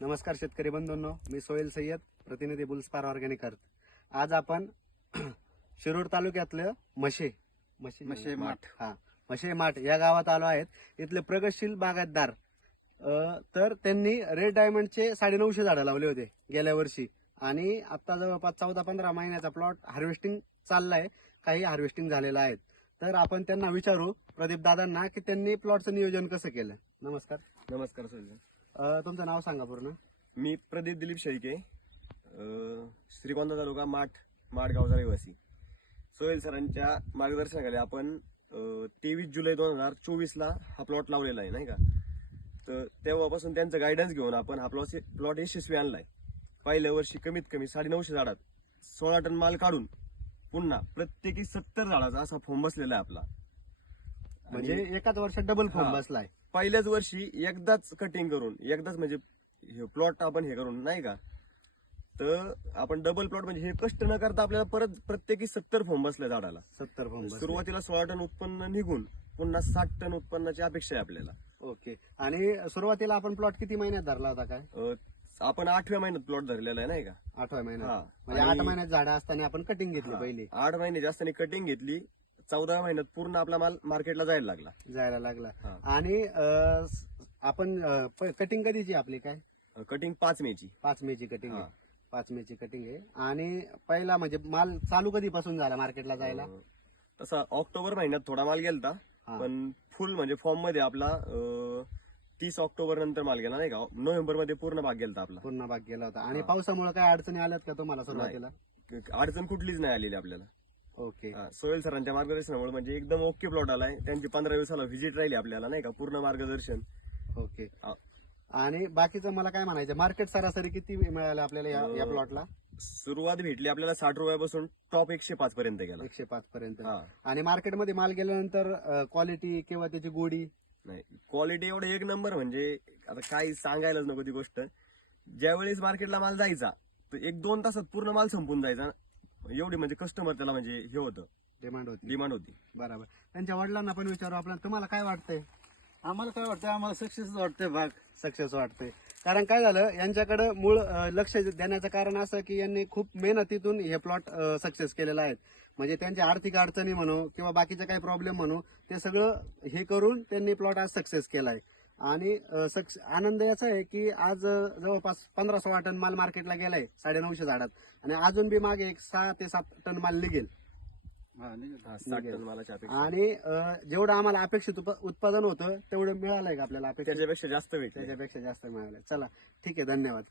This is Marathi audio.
नमस्कार शेतकरी बंधूंनो, मी सोहेल सय्यद, प्रतिनिधी बुलस्पार ऑर्गॅनिक अर्थ. आज आपण शिरूर तालुक्यातलं मशे माठ या गावात आलो आहेत. इथले प्रगतशील बागायतदार तर त्यांनी रेड डायमंडचे 950 झाडं लावले होते गेल्या वर्षी आणि आता जवळपास 14-15 महिन्याचा प्लॉट हार्वेस्टिंग चाललाय. काही हार्वेस्टिंग झालेलं आहे. तर आपण त्यांना विचारू, प्रदीप दादांना, की त्यांनी प्लॉटचं नियोजन कसं केलं. नमस्कार. नमस्कार सर. तुमचं नाव सांगा पूर्ण. मी प्रदीप दिलीप शेळके, श्रीगोंदा तालुका माठ गावचा रहिवासी. सोहेल सरांच्या मार्गदर्शनाखाली आपण 23 जुलै 2024 ला हा प्लॉट लावलेला आहे, नाही का. तर तेव्हापासून त्यांचं गायडन्स घेऊन आपण हा प्लॉट यशस्वी आणलाय. पहिल्या वर्षी कमीत कमी 950 झाडात 16 टन माल काढून पुन्हा प्रत्येकी 70 झाडाचा असा फॉर्म बसलेला आहे आपला. म्हणजे एकाच वर्षात डबल फॉर्म बसलाय. पहिल्याच वर्षी एकदाच कटिंग करून, एकदाच म्हणजे प्लॉट आपण हे करून, नाही का. तर आपण डबल प्लॉट म्हणजे हे कष्ट न करता आपल्याला परत प्रत्येकी 70 फॉर्म बसल्या झाडाला. 70 फॉर्म सुरुवातीला 16 टन उत्पन्न निघून पुन्हा 60 टन उत्पन्नाची अपेक्षा आहे आपल्याला. ओके. आणि सुरुवातीला आपण प्लॉट किती महिन्यात धरला होता काय? आपण 8व्या महिन्यात प्लॉट धरलेला आहे, नाही का. 8व्या महिन्यात. हा. म्हणजे 8 महिन्यात झाडं असताना आपण कटिंग घेतली पहिली. 8 महिने जास्त कटिंग घेतली. 14व्या महिन्यात पूर्ण आपला माल मार्केटला जायला लागला. हा. आणि आपण कटिंग कधीची आपली काय? कटिंग 5 मेची. 5 मेची कटिंग आहे. हा. 5 मेची कटिंग आहे. आणि पहिला म्हणजे माल चालू कधीपासून झाला मार्केटला जायला? तसा ऑक्टोबर महिन्यात थोडा माल गेलता, पण फुल म्हणजे फॉर्म मध्ये आपला 30 ऑक्टोबर नंतर माल गेला, नाही का. नोव्हेंबर मध्ये पूर्ण भाग गेलता आपला. पूर्ण भाग गेला होता. आणि पावसामुळे काय अडचणी आल्यात का तुम्हाला सुरुवातीला? अडचण कुठलीच नाही आलेली आपल्याला. ओके. सोहेल सरांच्या मार्गदर्शनामुळे म्हणजे एकदम ओके प्लॉट आलाय. त्यांची 15 दिवसाला व्हिजिट राहिली आपल्याला, नाही का, पूर्ण मार्गदर्शन. ओके. आणि बाकीचं मला काय म्हणायचं, मार्केट सरासरी किती मिळालं आपल्याला या प्लॉटला? सुरुवात भेटली आपल्याला 60 रुपयापासून टॉप 105 पर्यंत गेला. 105 पर्यंत. आणि मार्केटमध्ये माल गेल्यानंतर क्वालिटी किंवा त्याची गोडी? नाही, क्वालिटी एवढं एक नंबर, म्हणजे आता काही सांगायलाच नको ती गोष्ट. ज्यावेळेस मार्केटला माल जायचा तर 1-2 तासात पूर्ण माल संपून जायचा. एवढी म्हणजे कस्टमर त्याला म्हणजे हे होतं, डिमांड होती. बरोबर. त्यांच्या वडिलांना पण विचारू आपण, तुम्हाला काय वाटतंय? आम्हाला काय वाटतं, आम्हाला सक्सेस वाटतंय. भाग सक्सेस वाटतंय. कारण काय झालं, यांच्याकडे मूळ लक्ष देण्याचं कारण असं की यांनी खूप मेहनतीतून हे प्लॉट सक्सेस केलेला आहे. म्हणजे त्यांच्या आर्थिक अडचणी म्हणू किंवा बाकीचे काही प्रॉब्लेम म्हणू, ते सगळं हे करून त्यांनी प्लॉट आज सक्सेस केलाय. आणि आनंद याचा आहे की आज जवळपास 15-16 टन माल मार्केटला गेलाय 950 झाडात. आणि अजून बी मागे 6 ते 7 टन माल निघेल. 60 टन मालाची अपेक्षा. आणि जेवढं आम्हाला अपेक्षित उत्पादन होतं तेवढं मिळालंय का आपल्याला? त्याच्यापेक्षा जास्त भेटले. त्याच्यापेक्षा जास्त मिळालंय. चला, ठीक आहे, धन्यवाद.